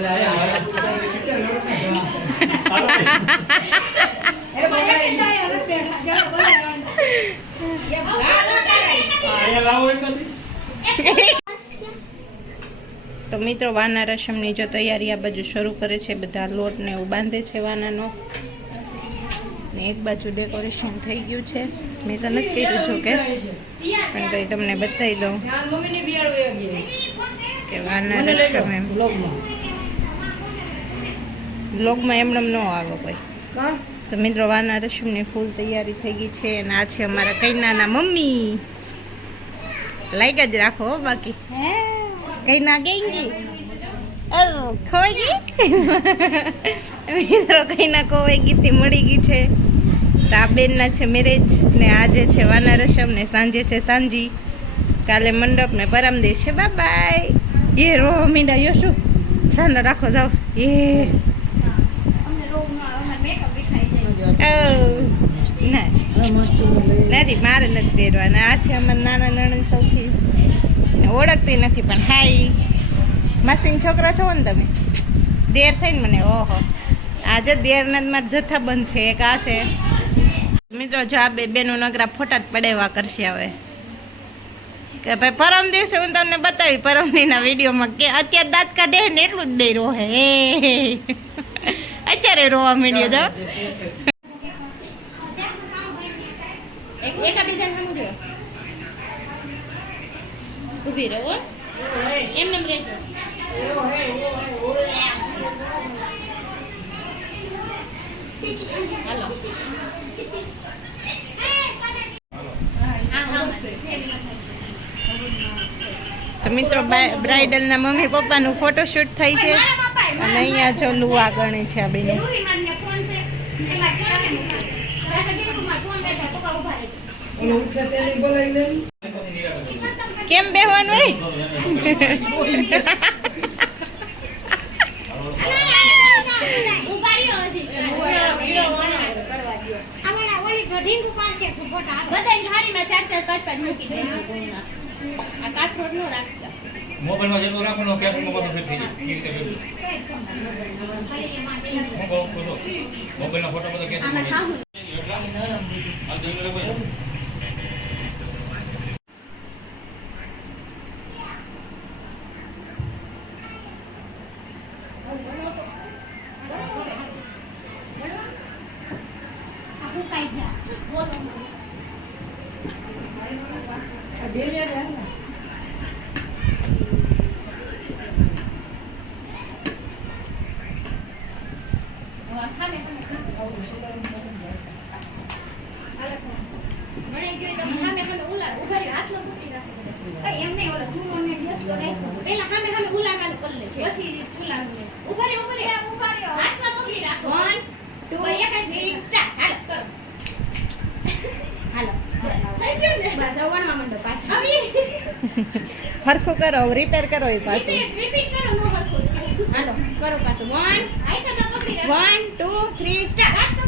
તો મિત્રો વાના રસમની જો તૈયારી આ બાજુ શરૂ કરે છે, બધા લોટ ને એવું બાંધે છે વાનાનો ને એક બાજુ ડેકોરેશન થઈ ગયું છે. મેં તો નથી કર્યું છો કે પણ તો તમને બતાવી દઉં કે વાના રસમ એમ બ્લોગમાં એમને ન આવે કોઈ. તો મિત્રો વાના રસમની ફૂલ તૈયારી થઈ ગઈ છે અને આ છે અમારા કૈનાના મમ્મી. લાઈક જ રાખો બાકી કઈ ના ગઈ ખોવાઈ ગઈ મિત્રો કઈ ના ખોવાઈ ગઈ થી મળી ગઈ છે. તો આ બેનના છે મેરેજ ને આજે છે વાના રસમ ને સાંજે છે સાંજી, કાલે મંડપ ને પરમ દિવસે બાય બાય. એ રો મીંડા યશુ સાંડા રાખો જાઓ એ નથી મારે નથી પહેરવાના. આ છે અમારા નાના નણંદ સૌથી ઓળખતી નથી પણ હાઈ માસીન છોકરા છો ને તમે દેર થઈને મને ઓહો આજે દેરના મારા જથ્થા બંધ છે. એક આ છે મિત્રો જો આ બે બેનું નગરા ફોટા જ પડેવા કરશે હવે કે ભાઈ પરમ દિવસે હું તમને બતાવી પરમદીના વિડીયોમાં કે અત્યારે દાંત કાઢે ને એટલું જ બે રોહે અત્યારે રોવા મીડિયો જાઓ ઉભી રહો એમને રહેજો. હાલો તો મિત્રો બ્રાઇડલના મમ્મી પપ્પાનું ફોટોશૂટ થઈ છે અને અહીંયા જો લુવા ગણે છે આ બેનો. કેમ બેહવાનું મોબાઈલમાં જેટલું રાખો ને કેશમાં બધું ફિટ થઈ જાય. એ રીતે મોબાઈલના ફોટો બધા કેશમાં હરખું કરો રિપેર કરો એ પાછું હાલો કરો પાછું 1 2 3 સ્ટાર્ટ.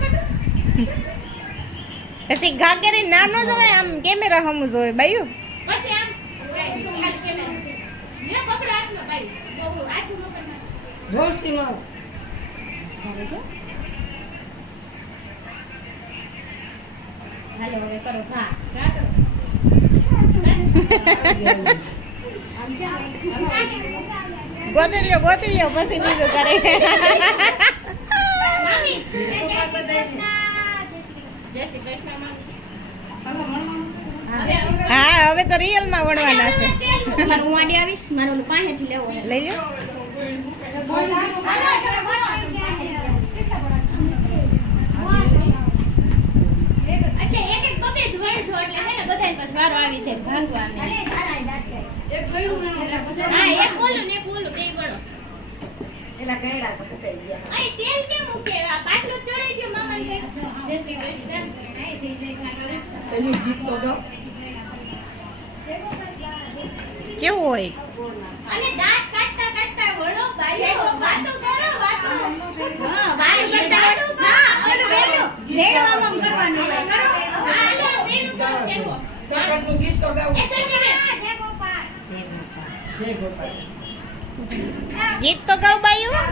પછી ઘા કરી નાનો જોવાય આમ કેમેરા હમું જોવે બાયું પછી આમ ખાલી કેમેરા લે પકડ હાથમાં બાઈ બહુ આછું ન કર જોરથી મારો હવે જો હાલો હવે કરો હા રાખો ગોતી લ્યો પછી બીજું કરે. હા હવે તો રિયલ માં વણવાના છે. મારું વાડી આવીશ મારો પાસેથી લેવો લઈ લો. એટલે એક એક બબે જ વણજો એટલે હે ને બધાને પાસ વારો આવી છે ભાંગવાને. એક ગળું ને હા એક બોલું ને એક બોલું બે વણો. એલા ગયડા તો ફૂટાઈ ગયા. આ તેલ કેમ મૂકે આ બાટલો ચડાઈ ગયો મામાને કઈ જય શ્રી કૃષ્ણ. પેલી ગીત તો દો કેવું હોય અને દાંત કાટતા કાટતા વળો ભાઈ વાતો કરો વાતો હા વાતો કરતા હા ઓલું વેલો રેડવામાં કરવાનું હોય કરો હા લો બેનું કરો કેવો સકરનું ગીત તો ગાવ જય ગોપાલ જય ગોપાલ જય ગોપાલ ગીત તો ગાવ બાયું.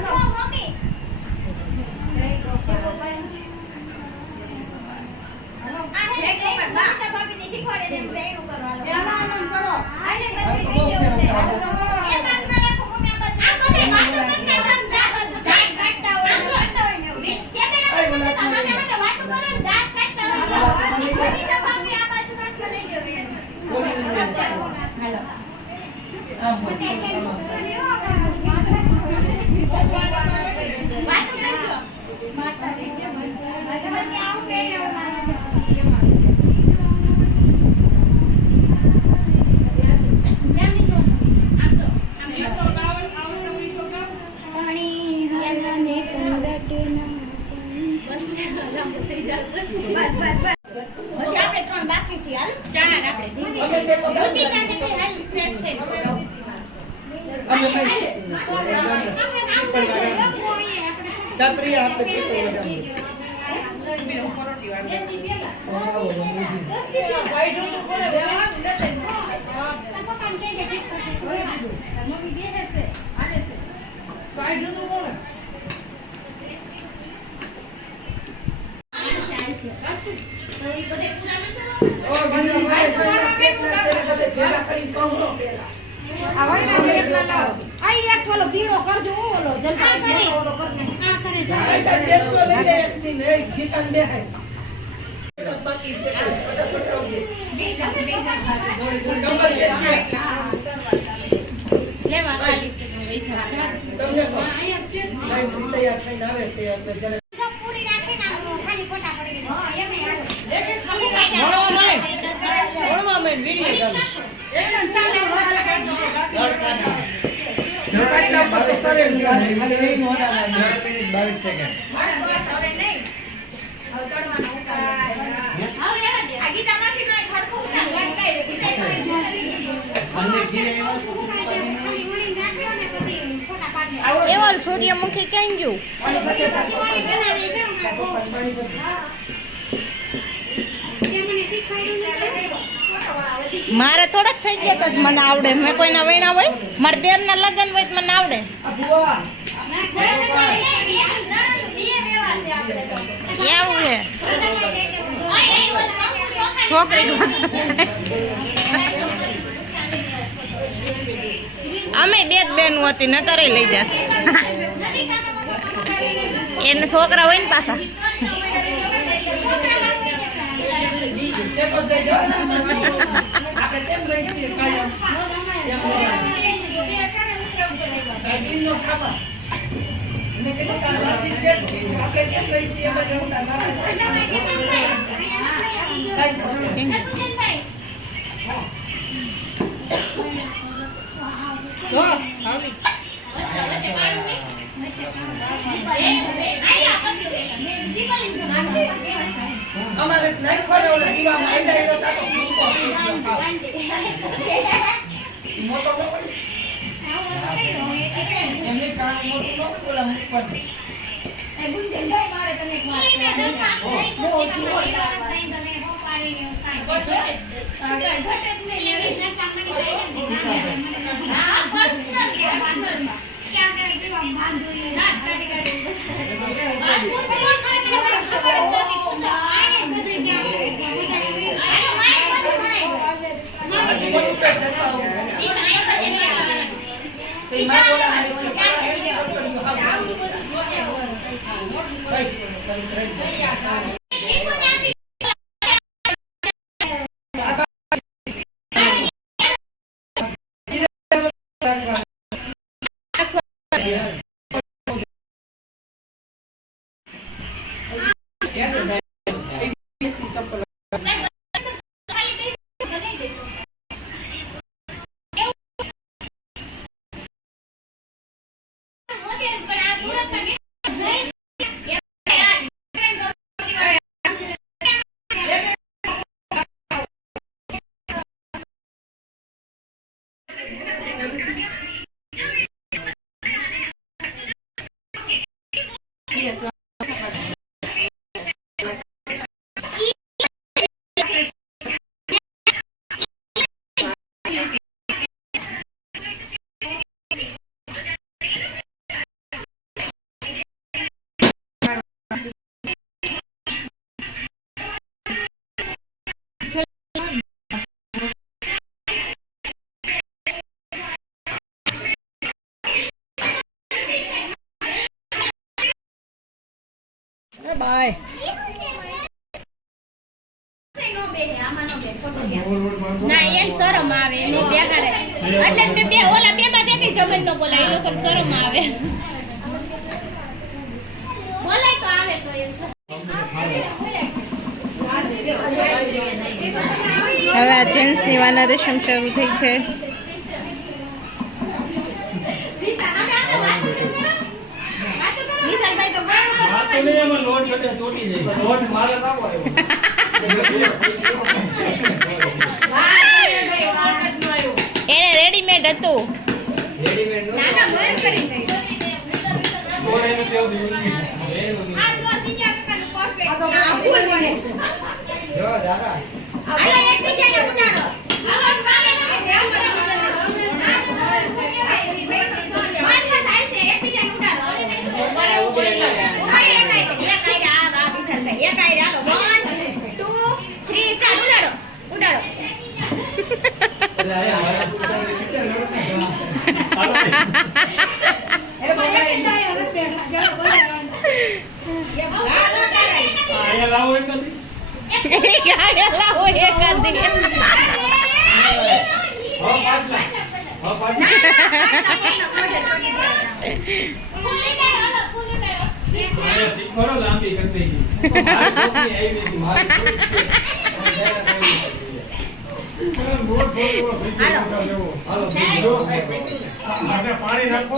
એવલ સૂર્યમુખી ક્યાં ગયું? મારે થોડાક થઈ ગયા તો જ મને આવડે. મેં કોઈના વૈણા હોય, મારા દેરના લગ્ન હોય તો મને આવડે. એવું છે છોકરી. અમે બે જ બેનું હતી ન કરે લઈ જા. એને છોકરા હોય ને પાછા. અમારે નહીં ખોલે ઓલા દીવા માંડ્યા એનો તાતો મોટો એમને કામ મોટું ન બોલા મુખ પર એ ગુંજનભાઈ મારે તને એક વાત બાય. ના એને શરમ આવે નો બેકારે એટલે જ મેં બે ઓલા બે માં જેની જમીન નો બોલાય એ લોકોને શરમ આવે બોલાય તો આવે તો એમ હવે આ જેન્ટ્સની વાનરેશન શરૂ થઈ છે. વિશાલભાઈ તો બરાબર લોટ ઘટે ચોટી જાય લોટ મારે ના હોય એને રેડીમેડ હતું. રેડીમેડ નો નાના ગોળ કરી દઈ લોટ એને તેવ દીધું આ જો બીજા પ્રકારનું પરફેક્ટ આ ફૂલ બને છે જો દાદા હાલો એક બીજાને ઉડાડો આવા મારે તમે જેમ બસ બસ આઈ છે એક બીજાને ઉડાડો ઉડાડે એક આઈ આ વિશાલભાઈ એક આઈ હાલો 1 2 3 સ્ટાર્ટ ઉડાડો ઉડાડો અહીંયા લાવો એક દી લાવો એકાદી. હા પાટલા હા પાટલા આયા શીખવાડો લાંબી કરી દેજી મારી છોકરી આવી હતી મારી છોકરી પાણી નાખો